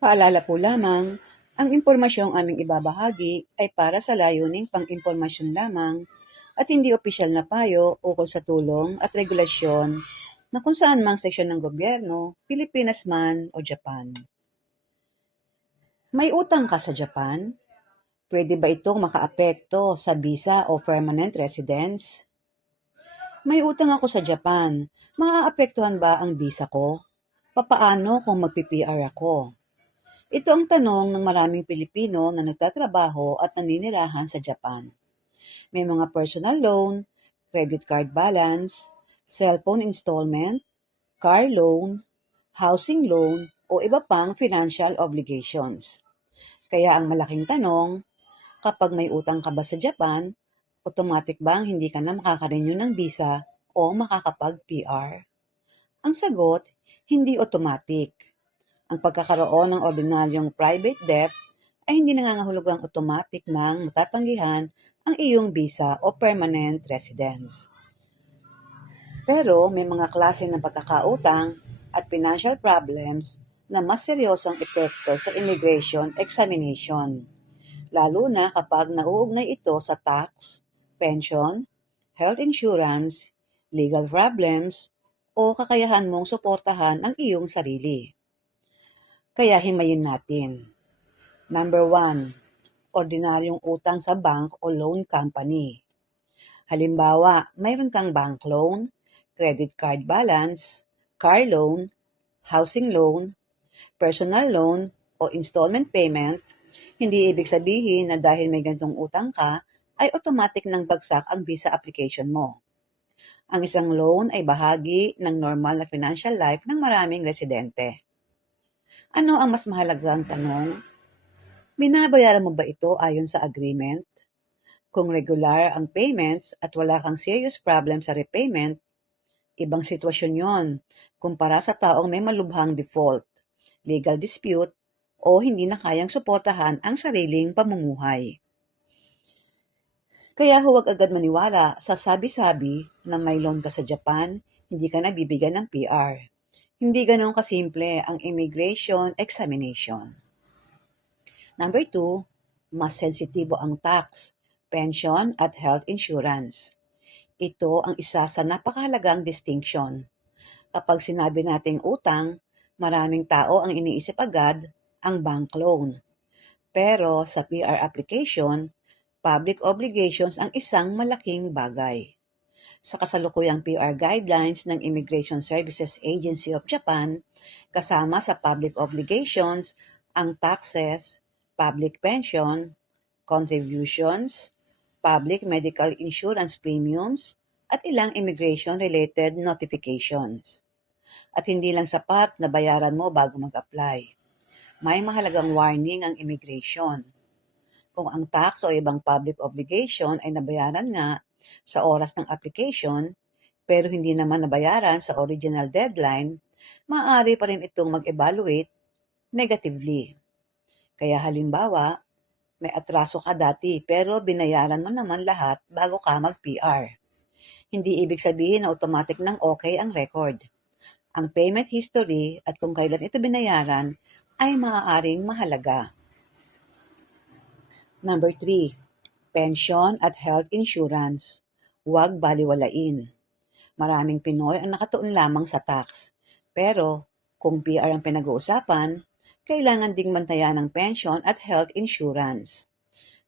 Paalala po lamang, ang impormasyong aming ibabahagi ay para sa layuning pang-impormasyon lamang at hindi opisyal na payo ukol sa tulong at regulasyon na kung saan mang seksyon ng gobyerno, Pilipinas man o Japan. May utang ka sa Japan? Pwede ba itong makaapekto sa visa o permanent residence? May utang ako sa Japan. Maaapektuhan ba ang visa ko? Papaano kung magpi-PR ako? Ito ang tanong ng maraming Pilipino na nagtatrabaho at naninirahan sa Japan. May mga personal loan, credit card balance, cellphone installment, car loan, housing loan, o iba pang financial obligations. Kaya ang malaking tanong, kapag may utang ka ba sa Japan, automatic bang hindi ka na makaka-renew ng visa o makakapag-PR? Ang sagot, hindi automatic. Ang pagkakaroon ng ordinaryong private debt ay hindi nangangahulugang automatic nang matatanggihan ang iyong visa o permanent residence. Pero may mga klase ng pagkakautang at financial problems na mas seryosong epekto sa immigration examination, lalo na kapag nauugnay ito sa tax, pension, health insurance, legal problems, o kakayahan mong suportahan ang iyong sarili. Kaya himayin natin. Number 1, ordinaryong utang sa bank o loan company. Halimbawa, mayroon kang bank loan, credit card balance, car loan, housing loan, personal loan, o installment payment. Hindi ibig sabihin na dahil may ganitong utang ka, ay automatic nang bagsak ang visa application mo. Ang isang loan ay bahagi ng normal na financial life ng maraming residente. Ano ang mas mahalagang tanong? Binabayaran mo ba ito ayon sa agreement? Kung regular ang payments at wala kang serious problem sa repayment, ibang sitwasyon yon kumpara sa taong may malubhang default, legal dispute, o hindi na kayang suportahan ang sariling pamumuhay. Kaya huwag agad maniwala sa sabi-sabi na may loan ka sa Japan, hindi ka nabibigyan ng PR. Hindi ganun kasimple ang immigration examination. Number 2, mas sensitibo ang tax, pension at health insurance. Ito ang isa sa napakahalagang distinction. Kapag sinabi nating utang, maraming tao ang iniisip agad ang bank loan. Pero sa PR application, public obligations ang isang malaking bagay. Sa kasalukuyang PR guidelines ng Immigration Services Agency of Japan, kasama sa public obligations ang taxes, public pension, contributions, public medical insurance premiums, at ilang immigration-related notifications. At hindi lang sapat na bayaran mo bago mag-apply. May mahalagang warning ang immigration. Kung ang tax o ibang public obligation ay nabayaran nga sa oras ng application, pero hindi naman nabayaran sa original deadline, maaari pa rin itong mag-evaluate negatively. Kaya halimbawa, may atraso ka dati pero binayaran mo naman lahat bago ka mag-PR. Hindi ibig sabihin na automatic nang okay ang record. Ang payment history at kung kailan ito binayaran ay maaaring mahalaga. Number 3, pension at health insurance. Huwag baliwalain. Maraming Pinoy ang nakatuon lamang sa tax. Pero kung PR ang pinag-uusapan, kailangan ding bantayan ng pension at health insurance.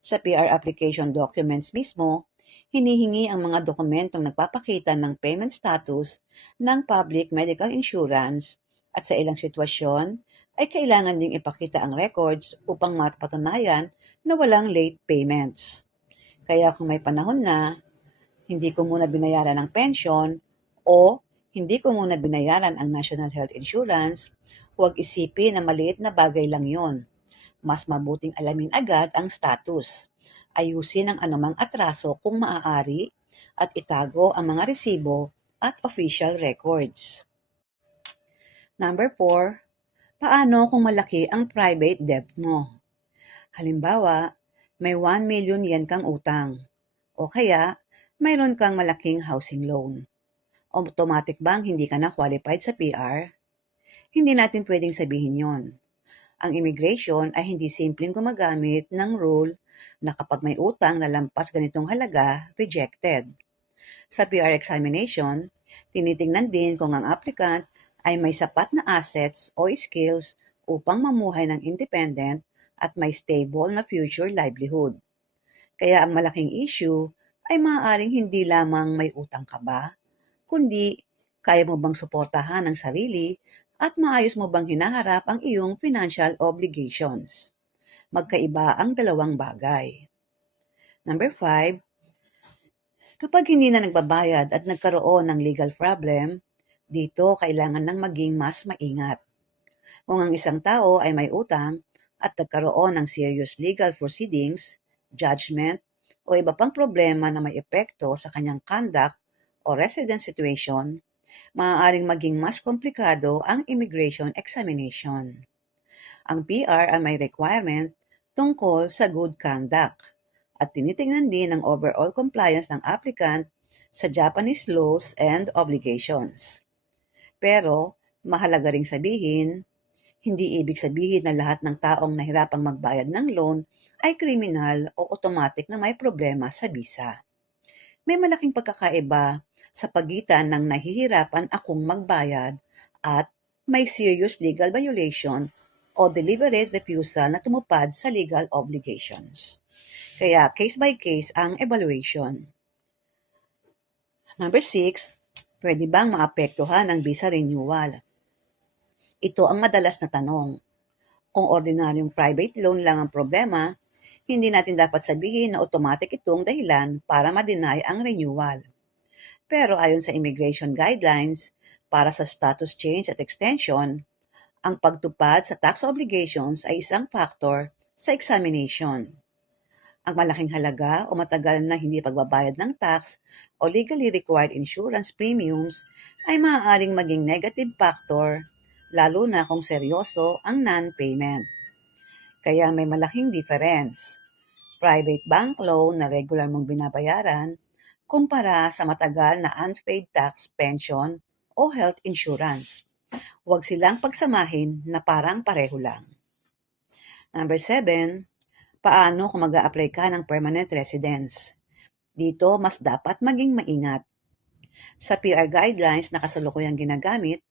Sa PR application documents mismo, hinihingi ang mga dokumentong nagpapakita ng payment status ng public medical insurance at sa ilang sitwasyon ay kailangan ding ipakita ang records upang mapatunayan na walang late payments. Kaya kung may panahon na, hindi ko muna binayaran ang pension o hindi ko muna binayaran ang National Health Insurance, huwag isipin na maliit na bagay lang yon. Mas mabuting alamin agad ang status. Ayusin ang anumang atraso kung maaari at itago ang mga resibo at official records. Number 4, paano kung malaki ang private debt mo? Halimbawa, may 1 million yen kang utang o kaya mayroon kang malaking housing loan. Automatic bang hindi ka na qualified sa PR? Hindi natin pwedeng sabihin yon. Ang immigration ay hindi simpleng gumagamit ng rule na kapag may utang na lampas ganitong halaga, rejected. Sa PR examination, tinitingnan din kung ang applicant ay may sapat na assets o skills upang mamuhay ng independent at may stable na future livelihood. Kaya ang malaking issue ay maaaring hindi lamang may utang ka ba, kundi kaya mo bang suportahan ang sarili at maayos mo bang hinaharap ang iyong financial obligations. Magkaiba ang dalawang bagay. Number 5, kapag hindi na nagbabayad at nagkaroon ng legal problem, dito kailangan ng maging mas maingat. Kung ang isang tao ay may utang at nagkaroon ng serious legal proceedings, judgment, o iba pang problema na may epekto sa kanyang conduct o residence situation, maaaring maging mas komplikado ang immigration examination. Ang PR ay may requirement tungkol sa good conduct at tinitingnan din ang overall compliance ng applicant sa Japanese laws and obligations. Pero mahalaga ring sabihin, hindi ibig sabihin na lahat ng taong nahirapang magbayad ng loan ay kriminal o automatic na may problema sa visa. May malaking pagkakaiba sa pagitan ng nahihirapan akong magbayad at may serious legal violation o deliberate refusal na tumupad sa legal obligations. Kaya case by case ang evaluation. Number 6, pwede bang maapektuhan ang visa renewal? Ito ang madalas na tanong. Kung ordinaryong private loan lang ang problema, hindi natin dapat sabihin na automatic itong dahilan para ma-deny ang renewal. Pero ayon sa immigration guidelines, para sa status change at extension, ang pagtupad sa tax obligations ay isang factor sa examination. Ang malaking halaga o matagal na hindi pagbabayad ng tax o legally required insurance premiums ay maaaring maging negative factor lalo na kung seryoso ang non-payment. Kaya may malaking difference. Private bank loan na regular mong binabayaran kumpara sa matagal na unpaid tax, pension o health insurance. Huwag silang pagsamahin na parang pareho lang. Number 7, paano kung mag-a-apply ka ng permanent residence? Dito, mas dapat maging maingat. Sa PR guidelines na kasalukuyang ginagamit,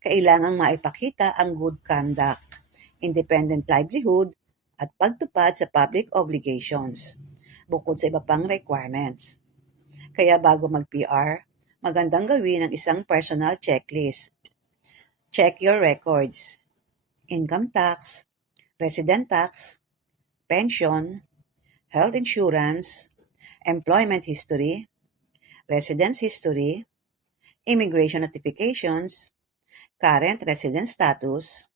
kailangang maipakita ang good conduct, independent livelihood, at pagtupad sa public obligations, bukod sa iba pang requirements. Kaya bago mag-PR, magandang gawin ang isang personal checklist. Check your records: income tax, resident tax, pension, health insurance, employment history, residence history, immigration notifications, current residence status,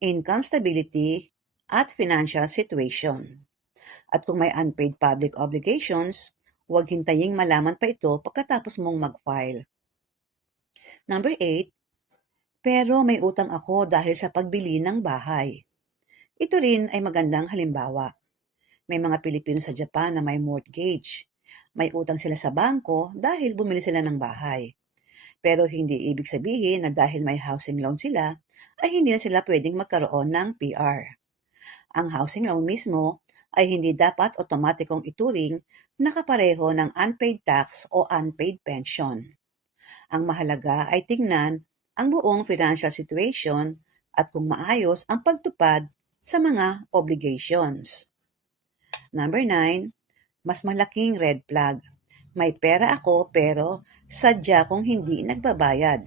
income stability, at financial situation. At kung may unpaid public obligations, huwag hintaying malaman pa ito pagkatapos mong mag-file. Number 8, pero may utang ako dahil sa pagbili ng bahay. Ito rin ay magandang halimbawa. May mga Pilipino sa Japan na may mortgage. May utang sila sa bangko dahil bumili sila ng bahay. Pero hindi ibig sabihin na dahil may housing loan sila, ay hindi na sila pwedeng magkaroon ng PR. Ang housing loan mismo ay hindi dapat otomatikong ituring na kapareho ng unpaid tax o unpaid pension. Ang mahalaga ay tingnan ang buong financial situation at kung maayos ang pagtupad sa mga obligations. Number 9, mas malaking red flag. May pera ako pero sadya kong hindi nagbabayad.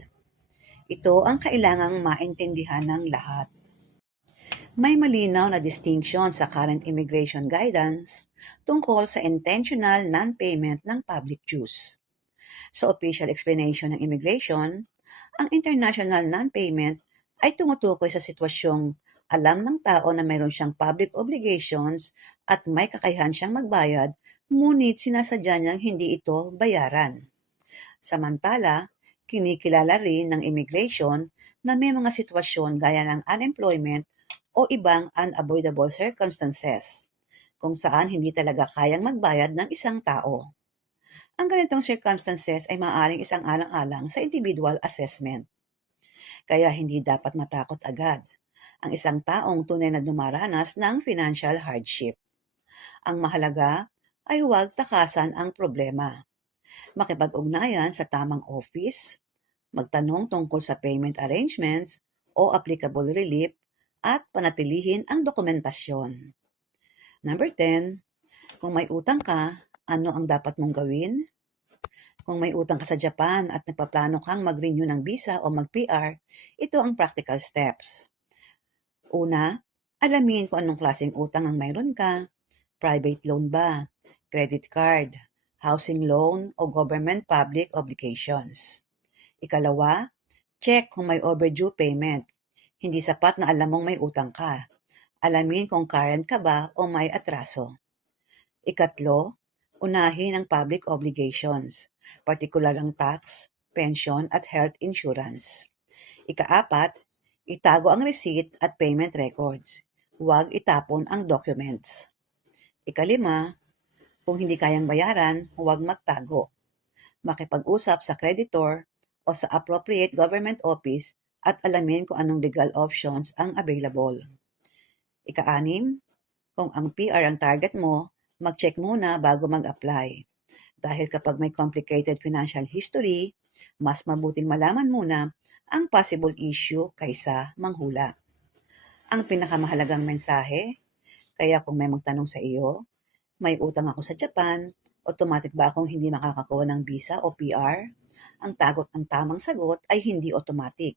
Ito ang kailangang maintindihan ng lahat. May malinaw na distinction sa current immigration guidance tungkol sa intentional non-payment ng public dues. Sa official explanation ng immigration, ang international non-payment ay tumutukoy sa sitwasyong alam ng tao na mayroon siyang public obligations at may kakayahan siyang magbayad, ngunit sinasadya niyang hindi ito bayaran. Samantala, kinikilala rin ng immigration na may mga sitwasyon gaya ng unemployment o ibang unavoidable circumstances kung saan hindi talaga kayang magbayad ng isang tao. Ang ganitong circumstances ay maaaring isang alang-alang sa individual assessment. Kaya hindi dapat matakot agad. ang isang taong tunay na dumaranas ng financial hardship. Ang mahalaga ay huwag takasan ang problema. Makipag-ugnayan sa tamang office, magtanong tungkol sa payment arrangements o applicable relief at panatilihin ang dokumentasyon. Number 10, kung may utang ka, ano ang dapat mong gawin? Kung may utang ka sa Japan at nagpaplano kang mag-renew ng visa o mag-PR, ito ang practical steps. Una, alamin kung anong klaseng utang ang mayroon ka. Private loan ba? Credit card? Housing loan o government public obligations? Ikalawa, check kung may overdue payment. Hindi sapat na alam mong may utang ka. Alamin kung current ka ba o may atraso. Ikatlo, unahin ang public obligations, partikular ang tax, pension at health insurance. Ikaapat, itago ang receipt at payment records. Huwag itapon ang documents. Ikalima, kung hindi kayang bayaran, huwag magtago. Makipag-usap sa creditor o sa appropriate government office at alamin kung anong legal options ang available. Ika-anim, kung ang PR ang target mo, mag-check muna bago mag-apply. Dahil kapag may complicated financial history, mas mabuting malaman muna ang possible issue kaysa manghula. Ang pinakamahalagang mensahe, kaya kung may magtanong sa iyo, may utang ako sa Japan, automatic ba akong hindi makakakuha ng visa o PR? Ang tamang sagot ay hindi automatic.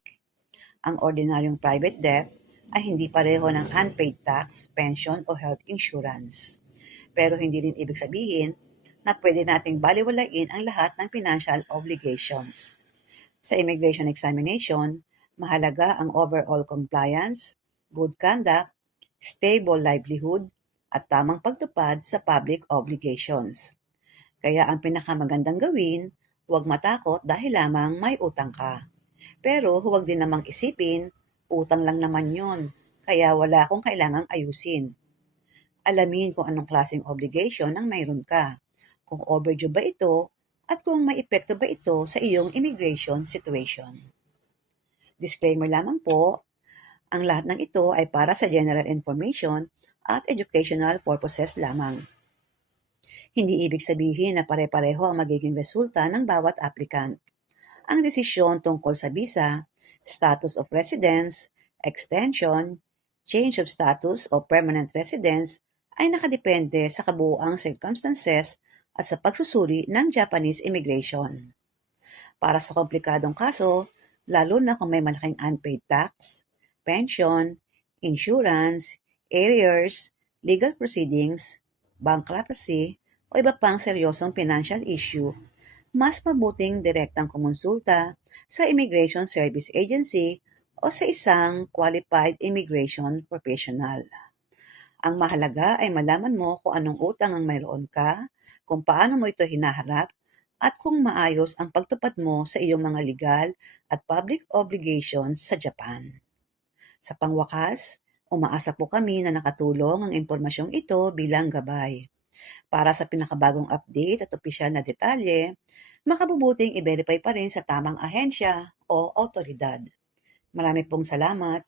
Ang ordinaryong private debt ay hindi pareho ng unpaid tax, pension o health insurance. Pero hindi rin ibig sabihin na pwede nating baliwalain ang lahat ng financial obligations. Sa immigration examination, mahalaga ang overall compliance, good conduct, stable livelihood, at tamang pagtupad sa public obligations. Kaya ang pinakamagandang gawin, huwag matakot dahil lamang may utang ka. Pero huwag din namang isipin, utang lang naman yon, kaya wala akong kailangang ayusin. Alamin kung anong klaseng obligation ang mayroon ka, kung overdue ba ito, at kung may epekto ba ito sa iyong immigration situation. Disclaimer lamang po, ang lahat ng ito ay para sa general information at educational purposes lamang. Hindi ibig sabihin na pare-pareho ang magiging resulta ng bawat applicant. Ang desisyon tungkol sa visa, status of residence, extension, change of status o permanent residence ay nakadepende sa kabuuang circumstances at sa pagsusuri ng Japanese immigration. Para sa komplikadong kaso, lalo na kung may malaking unpaid tax, pension, insurance, arrears, legal proceedings, bankruptcy, o iba pang seryosong financial issue, mas mabuting direktang kumonsulta sa Immigration Service Agency o sa isang qualified immigration professional. Ang mahalaga ay malaman mo kung anong utang ang mayroon ka, kung paano mo ito hinaharap, at kung maayos ang pagtupad mo sa iyong mga legal at public obligations sa Japan. Sa pangwakas, umaasa po kami na nakatulong ang impormasyong ito bilang gabay. Para sa pinakabagong update at opisyal na detalye, makabubuting i-verify pa rin sa tamang ahensya o awtoridad. Marami pong salamat.